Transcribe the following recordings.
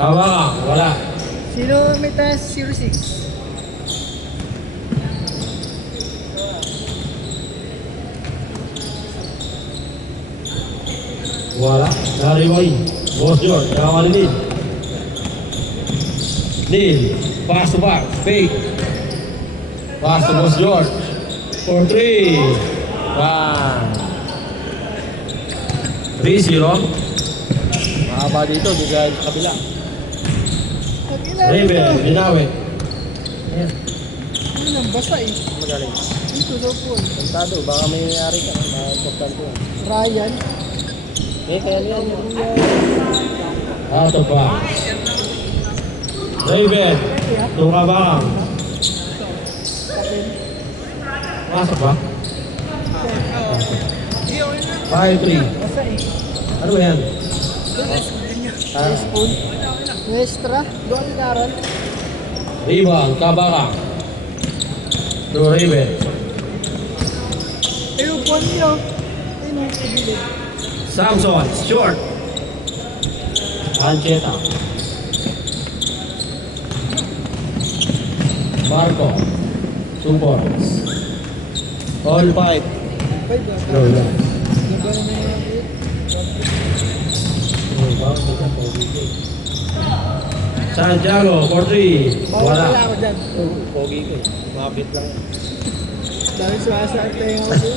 Kabakang, wala. Sino may taas 06? Wala. Nariway. Boss George, nakakalilid. Neil, pass to back, fake. Pass to Boss George. For 3. 1. 3-0. Mahaba dito, di dahil sa kabila. Raven, Binawi. Ano nang basa eh. Magaling. Dito daw po. Kontado, baka may nangyari ka. Importante yan. Ryan. Kaya yan. Out of bounds. Raven, Tukabang. Masok ba? 5-3. Basa eh. Ano ba yan? Spoon. Nuestra. Doon ni Karon. Rebound, Kabakang. To Raven. Ayun, buwan niyo. Ayun, nagsibilid. Samson, short. Ancheta. Marco. 2 points. All 5. 5 ba? No, no. Ganda naman yung Santiago, 4-3. Bawal Wala. pala ako dyan. Pogi ko eh. Mabit lang yan. Dahil sumasaan tayo ako dyan.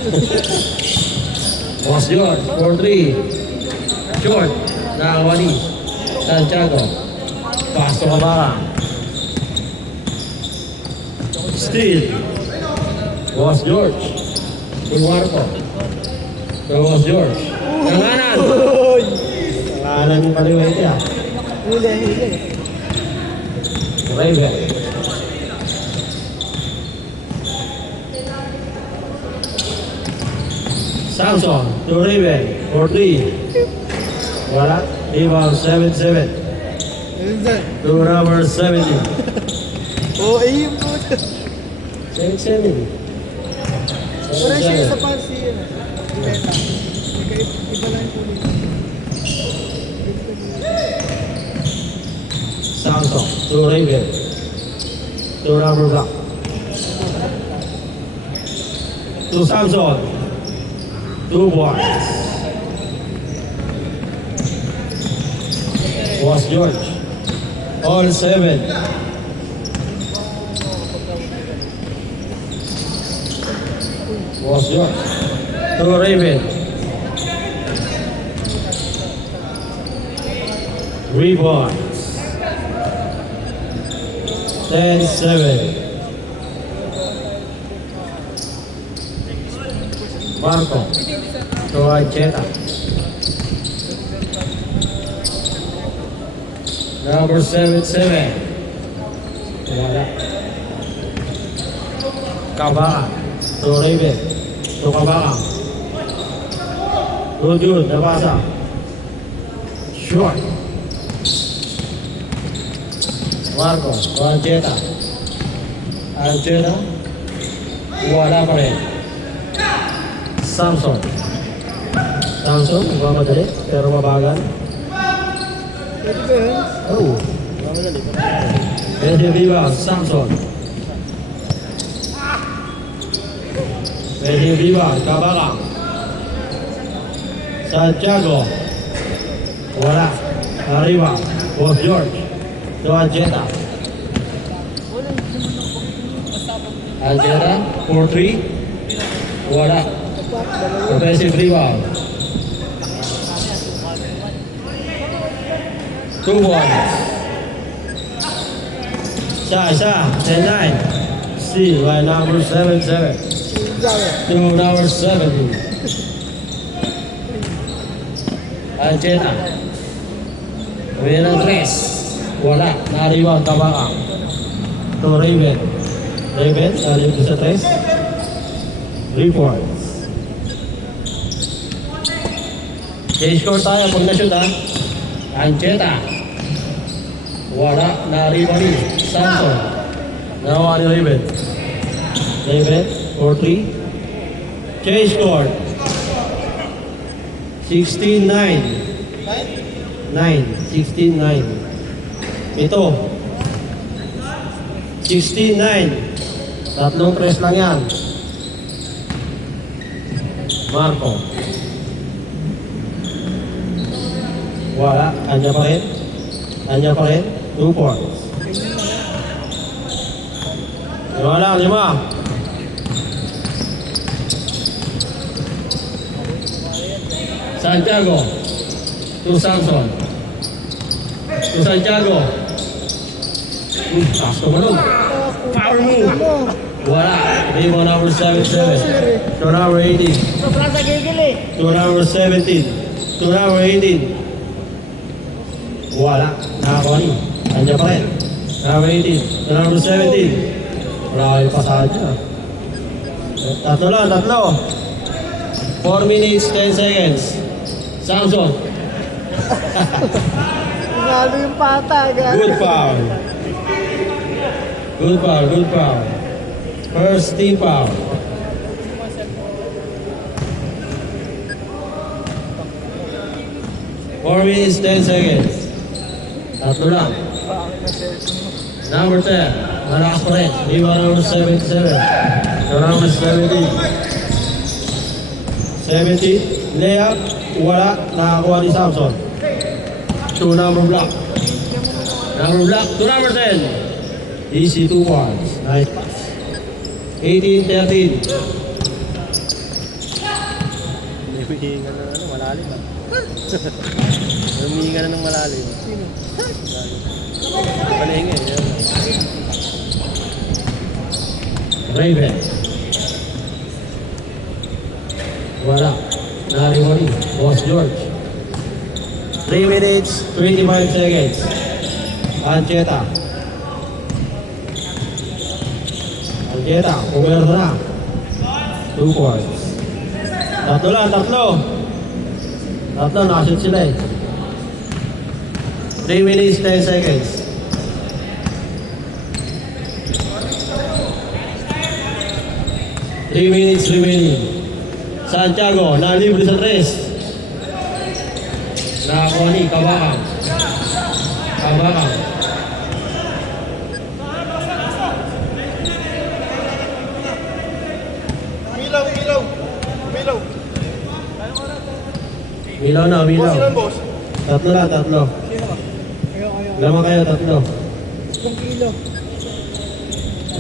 Boss George, 4-3. Short. Nakawani. Santiago. Pasok ka ba? Steal. Boss George. To Marco. To Boss George. Nanganan. Nanganan yung paliway niya. Huli, huli. Raven. Samson to Raven. 4-3. Wala. Rebound 7-7. Ayun dyan. To number 70. Oo, ayun po. 7-7. Parang siya sa pansi yun. Beta. Iba lang po dito. Samson to Raven. To number black. To Samson. 2 points. Was George. All 7. Was George. To Raven. Rebounds. 10-7. Marco. To Ancheta. Number 7-7. Wala. Kabaka. To Raven. To Kabaka. Good, nabasa. Short. Marco. To Ancheta. Ancheta. Wala pa rin. Samson. Samson, magmamadali, pero mabagal. Pwede ba yun? Oh. Mamadali. Pwede rebound, Samson. Pwede rebound, Kabakang. Santiago. Wala. Rebound, Boss George. To Ancheta. Ancheta, 4-3. Wala. Offensive rebound. 2 points. Isa. 10-9. Steal by number 7-7. To number 70. Ancheta. Winner 3. Wala. Na-rebound Kabakang. To Raven. Raven, na-rebound sa 3. 3 points. Change score tayo pag na-shoot ha. Ancheta. Wala. Na-rebound ni Samson. Nawa ni Raven. Raven, 4-3. Change score. 16-9. 16-9. Ito. 16-9. Tatlong tres lang yan. Marco. Wala. Kanya pa rin. Kanya pa rin. 2 points. Wala. 5. Santiago. To Samson. To Santiago. Sakto manog. Power move. Wala. Rebound number 77. To number 18. Sobra sa gigil eh. To number 17. To number 18. Wala. Nakakuha niyo. Kanya pa rin. Number 18. To number 17. Wala kayo pasahan niya. Tatlo lang, tatlo. 4 minutes, 10 seconds. Samson. Nalo yung pata. Good foul. Good foul, good foul. First team foul. Four minutes, 10 seconds. Tatlo lang. Number 10. Malakas pa rin. Rebound number 77. So number 17. 17. Layup. Wala. Nakakuha ni Samson. To number block. Number block to number 10. Easy 2 points. Nice pass. 18-13. Humihinga na ano, malalim ah. Humihinga na ng malalim. Sino? Palinga eh. Raven. Wala. Nariwari. Boss George. 3 minutes, 25 seconds. Ancheta. Ancheta, pumerto na. 2 points. Tatlo lang, tatlo. Tatlo, nakashoot sila eh. 3 minutes, 10 seconds. Three minutes remaining. Santiago, nalibre sa tres. Nakakuha ni Kabakang. Kabakang. Milaw, milaw. Milaw. Milaw na, milaw. boss? Tatlo lang, tatlo. Sino ba? Ayaw. Lamang kayo, tatlo. 10 kilo.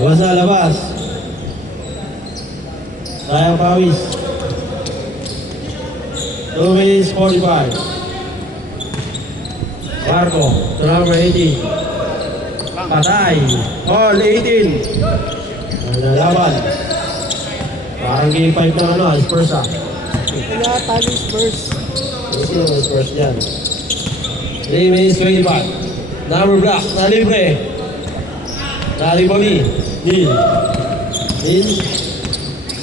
Labas na, labas. Sayang pawis. 2 minutes 45. Marco, to number 18. Patay. All 18. Nalaban. Parang game 5 na ano, Spurs ah. Kaya talo yung Spurs. Sino yung Spurs dyan? 3 minutes 25. Number block, nalibre. Naliboli. Neil. Neil.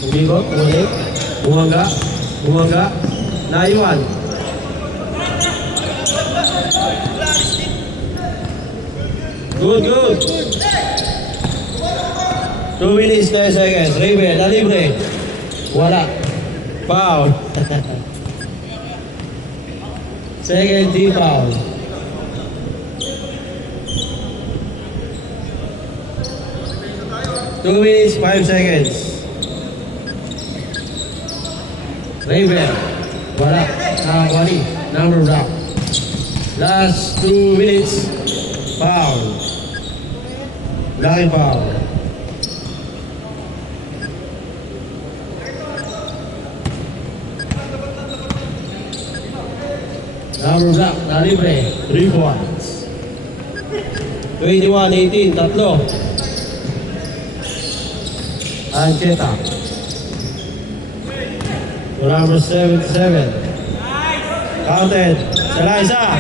Umikot, umalik. Bumangga. Bumangga. Naiwan. Good, good. 2 minutes, 10 seconds. Raven, nalibre. Wala. Foul. Second team foul. Two minutes, 5 seconds. Raven. Wala. Nakakawali. Number block. Last 2 minutes. Foul. Blocking foul. Number block. Nalibre. 3 points. 21-18. Tatlo. Ancheta. To number 77. Counted. Salaiza.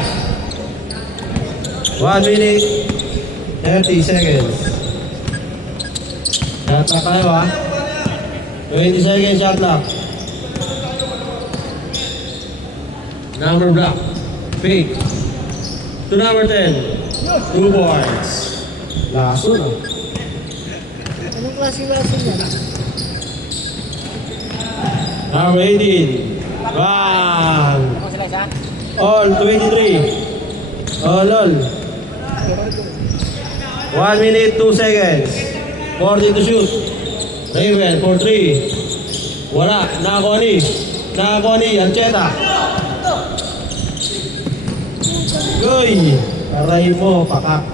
1 minute, 30 seconds. Shot clock tayo ha. 20 seconds shot clock. Number block. Fake. To number 10. 2 points. Laso na. Anong klase laso niya? Number 18. Bang! Ako sila isa? All 23. All. 1 minute, 2 seconds. 40 to shoot. Raven for 3. Wala. Nakakoni. Nakakoni. Ancheta. Goy. Aray mo. Pakak.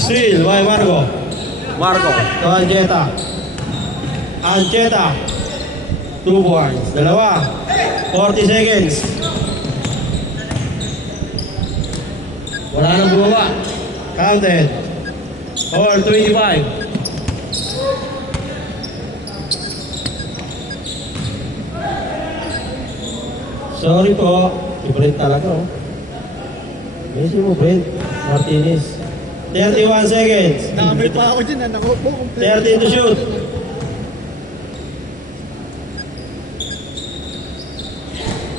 Steal. By Marco. Marco. To Ancheta. Ancheta. 2 points. Dalawa. 40 seconds. Wala nang bumaba. Counted. Or 25. Sorry po. I-print talaga oh. Messi mo, Brent. Martinez. 31 seconds. Nakamay pa ako dyan, nakupo. 30 to shoot.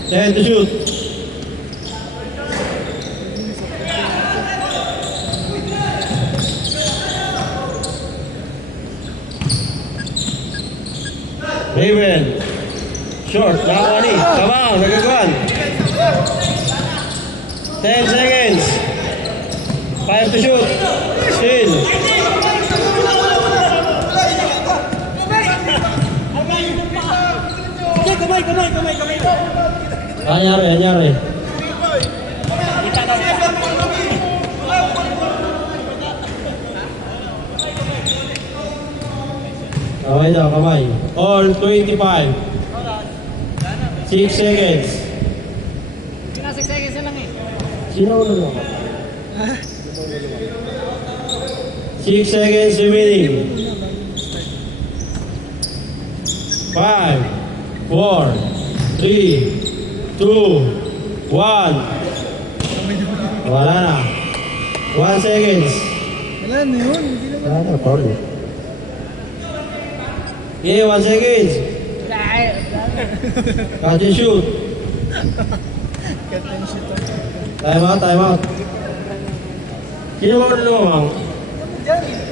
Ten to shoot. Raven. Short. Nakakuha ni. Kamang. Nagagawan. 10 seconds. 5 to shoot. Still. Kamay. Anyari. Kamay daw, kamay. All 25. 6 seconds. Sinasik seconds na lang eh. Sino ulo mo? 6 seconds remaining. 5, 4, 3, 2, 1. Wala na. 1 seconds. Wala na yun. Hindi naman. Wala na, Paulo. Okay, 1 seconds. Catch and shoot. Time out. Sino ba ulo mo, Mang? Diyan.